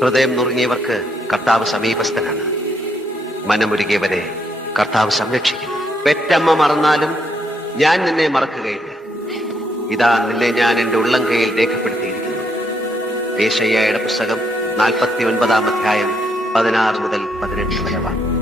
ഹൃദയം നുറുങ്ങിയവർക്ക് കർത്താവ് സമീപസ്ഥനാണ്. മനമുരുകിയവരെ കർത്താവ് സംരക്ഷിക്കുന്നു. പെറ്റമ്മ മറന്നാലും ഞാൻ നിന്നെ മറക്കുകയില്ല. ഇതാ നിന്നെ ഞാൻ എന്റെ ഉള്ളം കൈയിൽ രേഖപ്പെടുത്തിയിരിക്കുന്നു. യേശയ്യായുടെ പുസ്തകം 49 അധ്യായം 16 മുതൽ 18 വരെ.